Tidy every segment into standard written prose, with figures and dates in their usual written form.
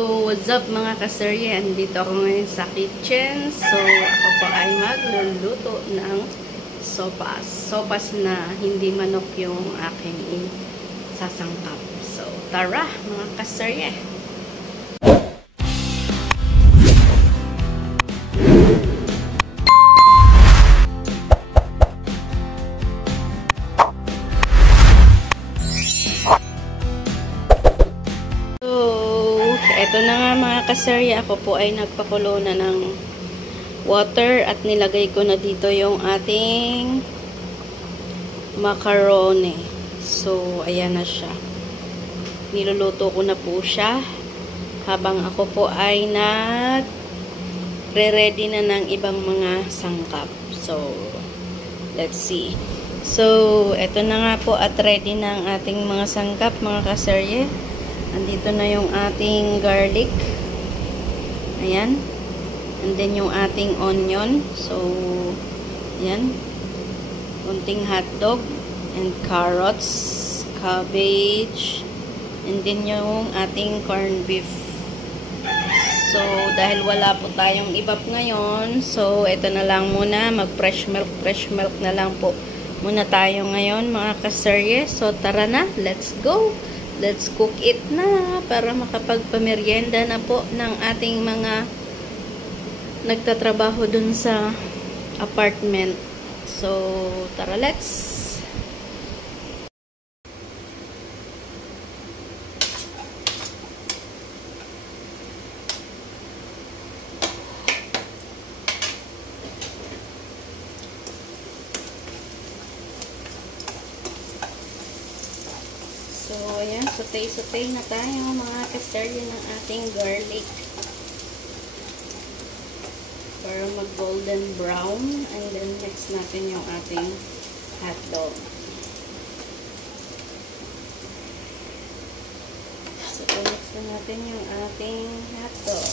So, what's up mga kaserye? Andito ako ngayon sa kitchen. So, ako po ay magluluto ng sopas. Sopas na hindi manok yung aking sasangkap. So, tara mga kaserye! Ito na nga mga kaserye, ako po ay nagpakulo na ng water at nilagay ko na dito yung ating macaroni. So, ayan na siya. Niluluto ko na po siya habang ako po ay nag-ready na ng ibang mga sangkap. So, let's see. So, ito na nga po at ready na ang ating mga sangkap mga kaserye. Andito na yung ating garlic. Ayan. And then yung ating onion. So, ayan. Kunting hotdog. And carrots. Cabbage. And then yung ating corned beef. So, dahil wala po tayong ibap ngayon. So, ito na lang muna. Mag-fresh milk na lang po muna tayo ngayon mga kaserye. So, tara na. Let's go! Let's cook it na para makapagpamerienda na po ng ating mga nagtatrabaho dun sa apartment. So, tara, let's! So, ayan, sauté na tayo mga kaserye ng ating garlic para mag-golden brown. And then, next natin yung ating hotdog. So, next na natin yung ating hotdog.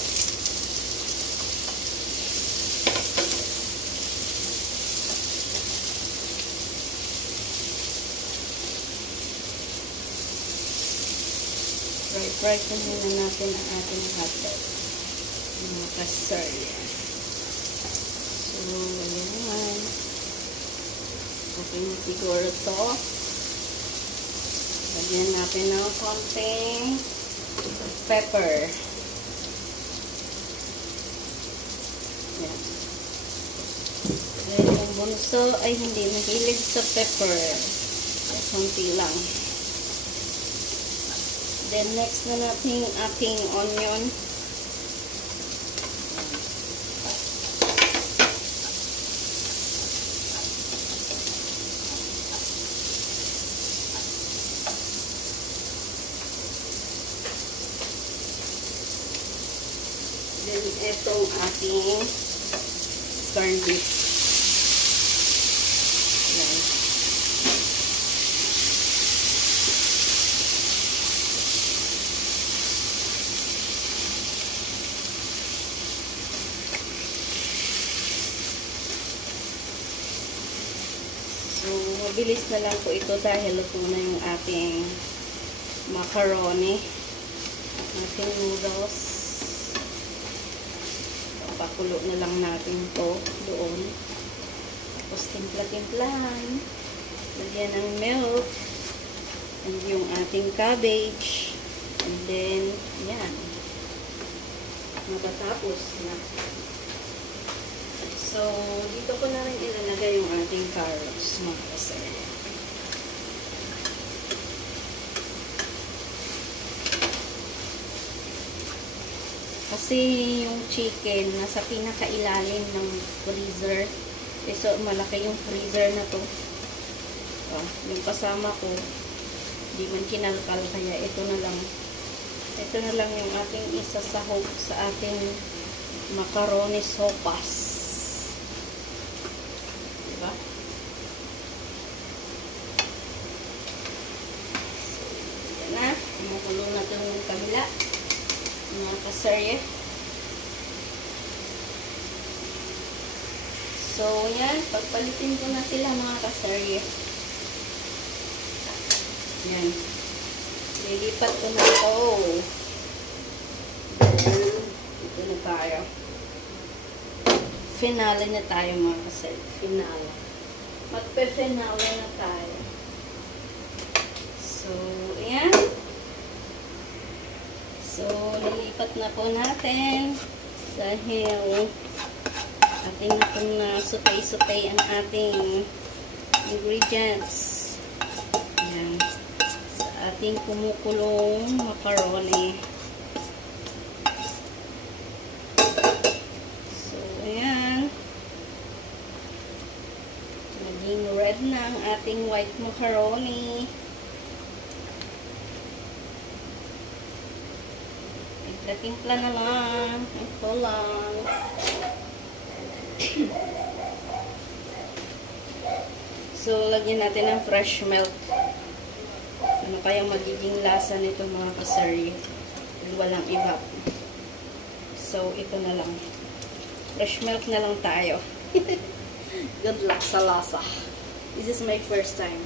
Fry ko muna natin ang ating hotdog. Mga kaserye. So, ayan naman. Okay na siguro ito. Lagyan natin ng konting pepper. Ayan. Dahil yung bunso ay hindi mahilig sa pepper. Ay, konti lang. Then, next na natin yung ating onion. Then, itong ating corned beef. Ayan. So, mabilis na lang po ito dahil luto na yung ating macaroni, ating noodles. Pakulo na lang natin to doon. Tapos timpla-timplahan. Lagyan ng milk. And yung ating cabbage. And then, yan. Matatapos na. So, dito ko na rin ilalagay yung ating carrots, mga kaserye. Kasi yung chicken nasa pinakailalim ng freezer. So, malaki yung freezer na to. Yung kasama ko, di man kinalkal, kaya ito na lang. Ito na lang yung ating isasahog sa ating macaroni sopas. Diba? So, yan na. Kumukulo na ito ng kabila. Mga kaserye. So, yan. Pagpalitin ko na sila mga kaserye. Yan. Lilipat ko na ito. tayo. Finale na tayo mga kasay. Finale. Magpe-finale na tayo. So, ayan. So, lilipat na po natin dahil ating itong sutay-sutay ang ating ingredients. Ayan. Sa ating kumukulong macaroni. So, ayan. Naging red na ang ating white macaroni. Timpla na lang. Ito lang. So, lagyan natin ng fresh milk. Ano kayang magiging lasa nito mga kasari? Walang iba. So, ito na lang. Fresh milk na lang tayo. Good luck sa lasa. This is my first time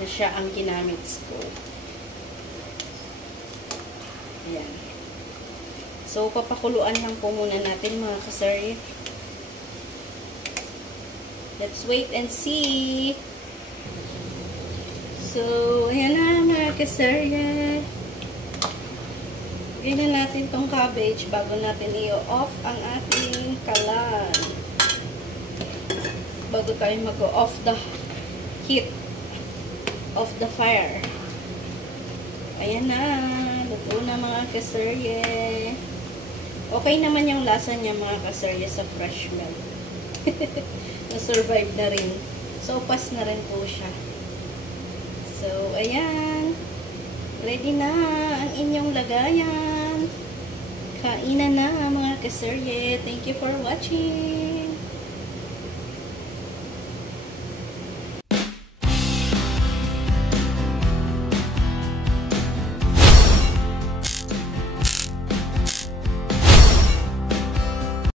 na siya ang ginamit ko. Ayan. So, papakuluan lang po muna natin mga kasari. Let's wait and see. So, ayan na mga kasari. Lagyan na natin tong cabbage bago natin i-off ang ating kalan. Bago tayo mag-off the heat of the fire. Ayan na. Luto na mga kasarye. Okay naman yung lasa niya mga kasarye sa fresh milk. Na-survive na rin. So, pas na rin po siya. So, ayan. Ready na ang inyong lagayan. Kainan na mga kasarye. Thank you for watching.